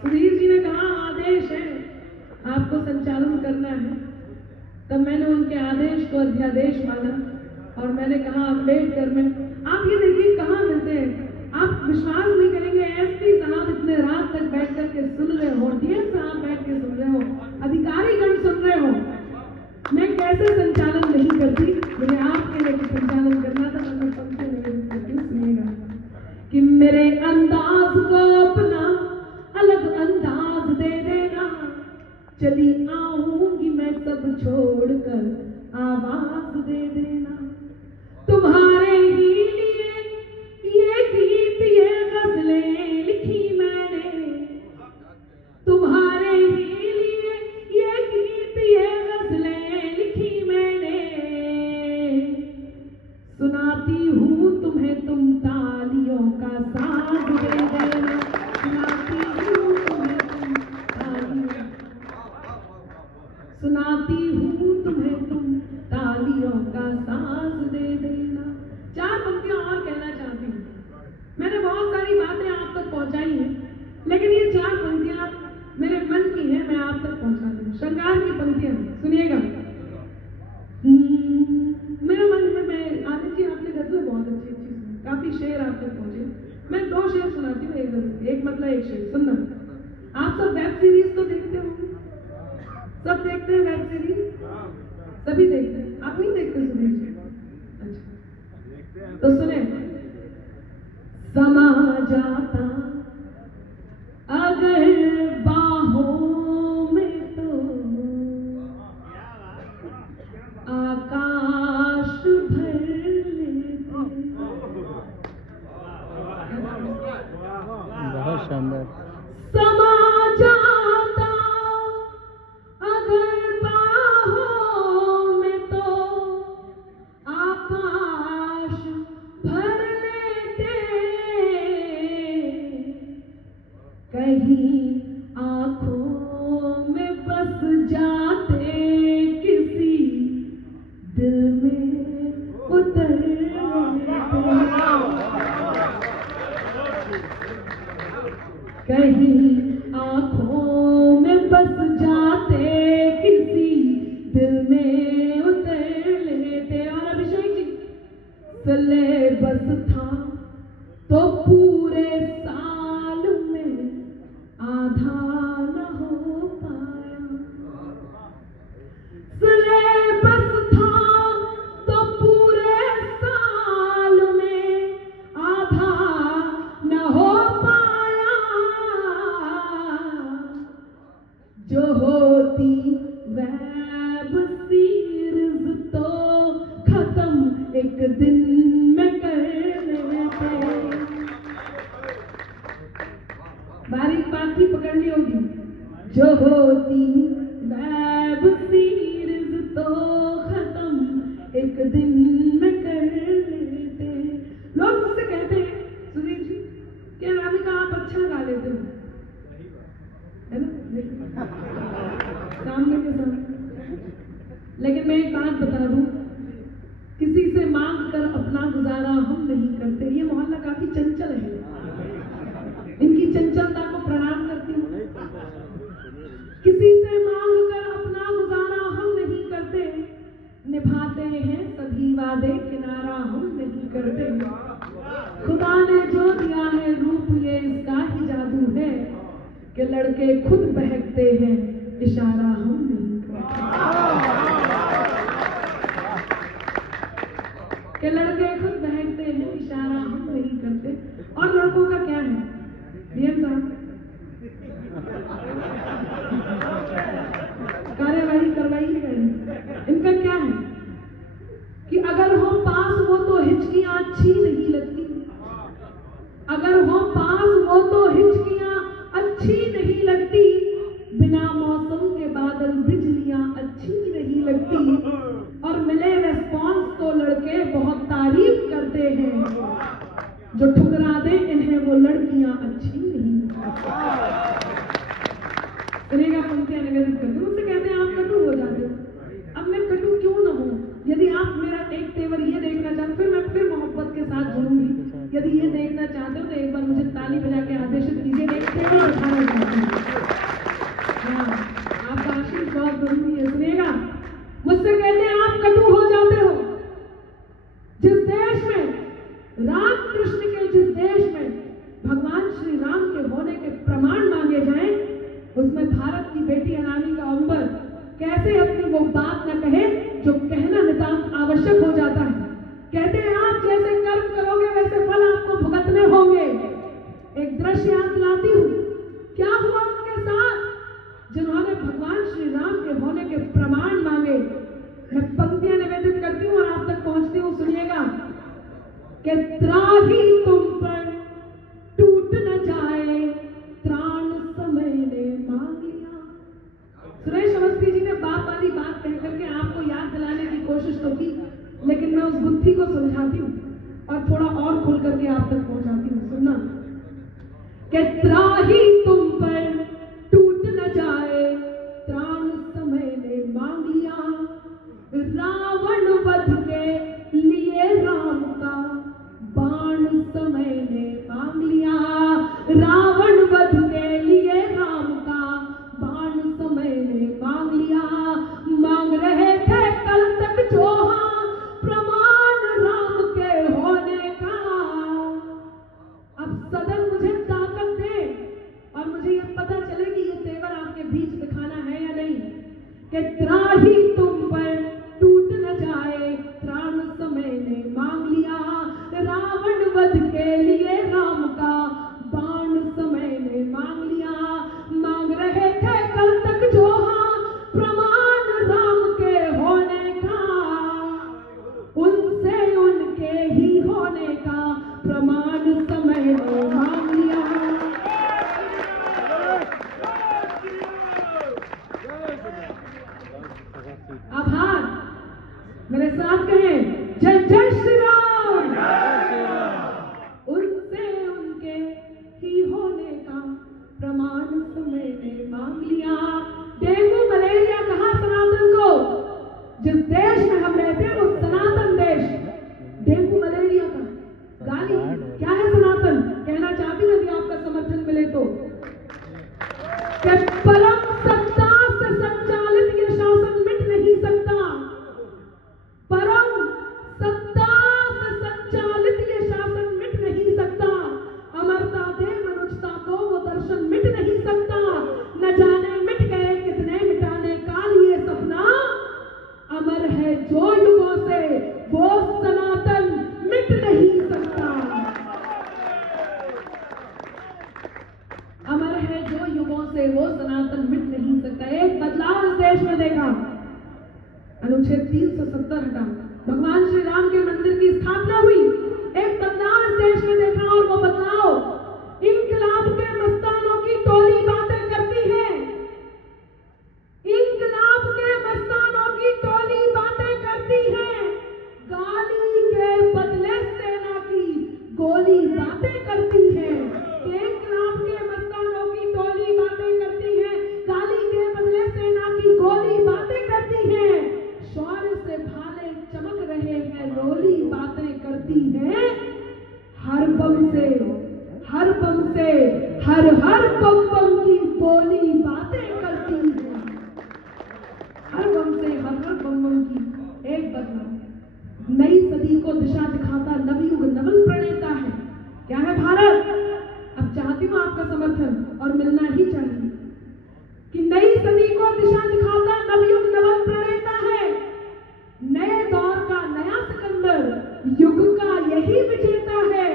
सुधीर जी ने कहा आदेश है, आपको संचालन करना है। तब मैंने उनके आदेश को अध्यादेश माना और मैंने कहा अम्बेडकर में आप ये देखिए कहाँ मिलते हैं, आप विश्वास नहीं करेंगे, एसपी साहब इतने रात तक बैठ करके सुन रहे हो, डीएम साहब बैठ के सुन रहे हो, अधिकारीगण सुन रहे हो, मैं कैसे संचालन नहीं करती। मुझे आपके लिए संचालन करना था, मैं पंक्ति निवेदित करती हूँ, सुनिएगा कि मेरे अंदाज को अपना अलग अंदाज दे देना, चली आऊंगी मैं सब छोड़कर आवाज दे देना, तुम्हारे ही लिए ये गीत ये गजलें लिखी मैंने, तुम्हारे ही लिए ये गीत ये गजलें लिखी मैंने, सुनाती हूँ तुम्हें तुम तालियों का साथ दे देना, सुनाती हूँ तुम्हें तुम तालियों, सुनाती हूँ तुम्हें तुम तालियों का साथ दे देना। चार पंक्तियां और कहना चाहती हूँ, मैंने बहुत सारी बातें आप तक पहुंचाई हैं, लेकिन ये चार पंक्तियां मेरे मन की हैं, मैं आप तक पहुंचा दूँ। श्रृंगार की पंक्तियां सुनिएगा। मेरा मन है, मैं आदित्य जी आपने गजल बहुत अच्छी अच्छी सुनी, काफी शेर आप तक पहुंचे, मैं दो शेर सुनाती हूँ, एक मतलब एक शेर सुनना। आप सब वेब सीरीज तो देखते होंगे, सब देखते हैं वेब सीरीज, सभी देखते हैं, आप नहीं देखते सुधीर जी? अच्छा तो सुने, समा जाता अगर बाहों में तो आकाश भर लेते। बहुत शानदार। समा जाता अगर बाहों में तो आकाश भर लेते, कहीं आंखों में बस जाते, किसी दिल में उतर लेते, कहीं आंखों में बस जाते, किसी दिल में उतर लेते। और अभिषेक जी, सिलेबस था तो पूरे साल में आधा न हो पाया, सिलेबस था तो पूरे साल में आधा न हो पाया, जो होती वेब सीरीज तो खत्म एक दिन में कर लेते। बारीक बात ही पकड़नी होगी, जो होती वेब सीरीज तो खत्म एक दिन में कर लेते। लोग मुझसे कहते हैं सुधीर जी कि राधिका आप अच्छा गा लेते हो, है ना, सामने के सामने। लेकिन मैं एक बात बता दूं, किसी से मांग कर अपना गुजारा हम नहीं करते। ये मोहल्ला काफी चंचल है, इनकी चंचलता को प्रणाम करती हूँ। किसी से मांग कर अपना गुजारा हम नहीं करते, निभाते हैं सभी वादे किनारा हम नहीं करते। खुदा ने जो दिया है रूप ये इसका ही जादू है, कि लड़के खुद बहकते हैं इशारा हम नहीं करते, कि लड़के खुद बहकते हैं इशारा हम नहीं करते। और लड़कों का क्या है डीएम साहब, कार्यवाही करवाइएगा, इनका क्या है कि अगर हो पास हो तो हिचकियां अच्छी नहीं लगती, अगर हो पास हो तो हिचकियां अच्छी नहीं लगती, बिना मौसम के बादल बिजलियां अच्छी नहीं लगती, और मिले रेस्पॉन्स तो लड़के बहुत तारीफ करते हैं, जो ठुकरा दे इन्हें वो लड़कियां अच्छी नहीं। सुनेगा पंक्तियां निवेदित करती हूँ, उससे कहते हैं आप कटु हो जाते हो। अब मैं कटु क्यों न हूँ, यदि आप मेरा एक तेवर ये देखना चाहते फिर मैं फिर मोहब्बत के साथ जुड़ूंगी। यदि ये देखना चाहते हो तो एक बार मुझे ताली बजा के आदेशित कीजिए, एक तेवर उठाना चाहती हूँ। बात न कहे जो कहना नितांत आवश्यक हो जाता है। कहते हैं आप जैसे कर्म करोगे वैसे फल आपको भुगतने होंगे। एक दृश्य याद दिलाती हूँ, क्या हुआ उनके साथ जिन्होंने भगवान श्री राम के होने के प्रमाण मांगे। मैं पंक्तियां निवेदित करती हूँ और आप तक पहुंचती हूँ, सुनिएगा। कि त्राही तुम पर टूट न जाए, त्राण समय ने मांग लिया। सुरेश अवस्थी जी ने बाप वाली बात कह करके आपको याद दिलाने की कोशिश तो की, लेकिन मैं उस गुत्थी को सुलझाती हूँ और थोड़ा और खुल करके आप तक पहुंचाती हूँ। सुनना, कि त्राही तुम पर टूट न जाए, त्राण समय ने मांग लिया। रावण वध के लिए राम का बाण समय ने मांग लिया। रावण वध के लिए राम का बाण समय ने मांग लिया। मांग रहे थे कल तक जो हाँ प्रमाण राम के होने का। अब सदन मुझे ताकत दे और मुझे ये पता चले कि ये तेवर आपके बीच दिखाना है या नहीं। कि त्राही तुम पर टूट न जाए, त्राण समय ने मांग लिया। रावण वध के लिए राम का बाण समय ने मांग लिया। मांग रहे थे कल तक जो हाँ प्रमाण राम के होने का, उनसे उनके ही होने का प्रमाण समय ने मांग लिया। आभार, मेरे साथ कहें जय जय श्री राम। उनसे उनके ही होने का प्रमाण समय ने मांग लिया। डेंगू मलेरिया कहा सनातन को, जिस देश में हम रहते हैं वो सनातन देश। डेंगू मलेरिया का गाली क्या है सनातन, कहना चाहती हूँ यदि आपका समर्थन मिले तो। परम सत्ता से संचालित ये शासन मिट नहीं सकता। परम सत्ता से संचालित ये शासन मिट नहीं सकता। अमरता दे मनुष्यता को वो दर्शन मिट नहीं सकता। न जाने मिट गए कितने मिटाने काल ये सपना। अमर है जो युगों से वो सनातन मिट नहीं सकता। अमर है जो युगों से वो सनातन मिट नहीं सकता। एक बदलाव इस देश में देखा, अनुच्छेद 370 हटा, भगवान श्री राम के मंदिर की स्थापना हुई। एक बदलाव इस देश में देखा और वो बदलाव इंकलाब के मस्तानों की टोली बातें करती है। इंकलाब के मस्तानों की टोली बातें करती है। गाली के बदले सेना की गोली बातें करती है। इंकलाब के मस्तानों की टोली बातें करती है, गाली के बदले सेना की गोली बातें करती है। शौर्य से भाले चमक रहे हैं, रोली बातें करती है। हर बम से हर बम बम की बोली बातें करती है। हर बम से हर बम बम की एक बदलाव। नई सदी को दिशा दिखाता नवयुग नवल प्रणेता है। क्या है भारत? अब चाहती हूँ आपका समर्थन और मिलना ही चाहिए कि नई सदी को दिशा दिखाता नवयुग नवल प्रणेता है। नए दौर का नया सिकंदर युग का यही विजेता है।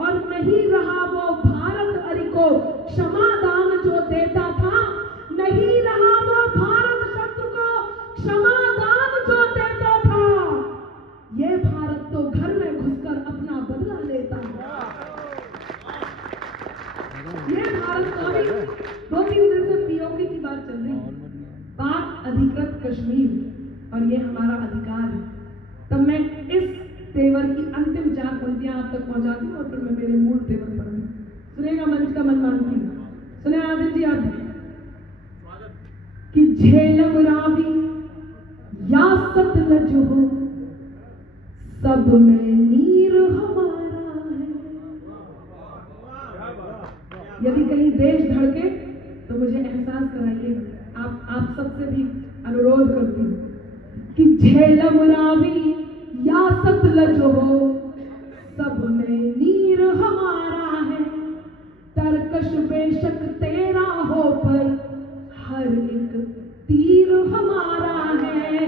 और नहीं रहा वो भारत अरि को क्षमा दान जो देता था। नहीं रहा वो भारत शत्रु को क्षमा दान जो देता था। ये भारत तो घर में घुसकर अपना बदला लेता है। ये भारत तो अभी 2-3 दिन से पीओके की बात चल रही है, पाक अधिकृत कश्मीर, और ये हमारा अधिकार है। तब मैं इस तेवर की अंतिम 4 पंक्तियां आप तक पहुंचाती हूँ और फिर मैं मेरे मूल तेवर पर हूँ। सुनेगा मंच का मन मानती हूँ। सुने आदित्य जी आप कि झेलम रावी या सतलज हो, सब में नीर हमारा है। यदि कहीं देश धड़के तो मुझे एहसास कराइएगा। आप सबसे भी अनुरोध करती हूँ कि झेलम रावी या सतलज हो, सब में नीर हमारा है। तरकश बेशक तेरा हो पर हर एक तीर हमारा है।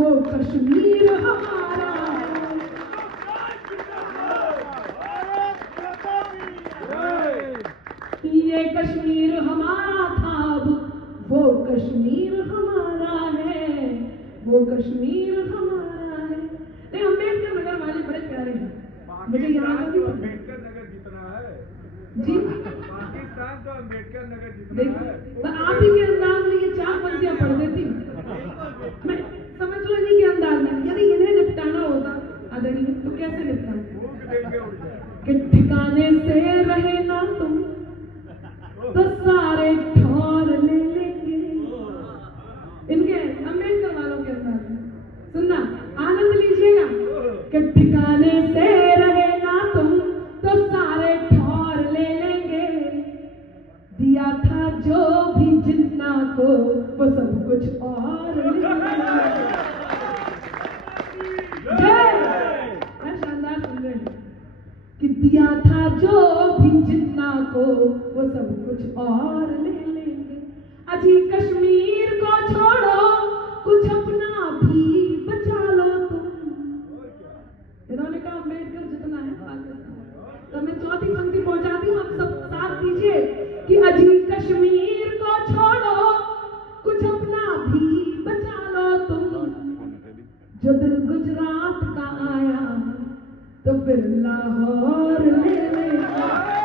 वो कश्मीर हमारा है। ये कश्मीर हमारा था, अब वो कश्मीर हमारा है, वो कश्मीर हमारा है। नहीं, अम्बेडकर नगर वाले बड़े प्यारे हैं, मुझे यहाँ का भी अम्बेडकर नगर जितना है जी। पाकिस्तान तो अम्बेडकर नगर जितना है। तो आप ही के अंदाज में ये 4 पंक्तियां पढ़ देती, मैं समझ लो इन्हीं के अंदाज में। यदि इन्हें निपटाना होता आदरणीय तो कैसे निपटाते कि ठिकाने से रहे ना तुम तो सारे ठौर ले लेंगे। इनके अम्बेडकर वालों के अंदाज में सुनना, आनंद लीजिएगा कि ठिकाने से रहे ना तुम तो सारे ठौर ले लेंगे। दिया था जो भी जिन्ना को वो सब कुछ और ले लेंगे। शानदार सुन रहे हैं कि दिया था जो भी जिन्ना को वो सब कुछ और ले लेंगे। अजी कश्मीर को छोड़ो, कुछ अपना भी बचा लो तुम। इन्होंने कहा अम्बेडकर जितना है पाकिस्तान। तो मैं चौथी पंक्ति पहुंचाती हूँ, आप सब साथ दीजिए कि अजी कश्मीर को छोड़ो, कुछ अपना भी बचा लो तुम। जो दिल गुजरात का आया तो फिर लाहौर ले लेगा।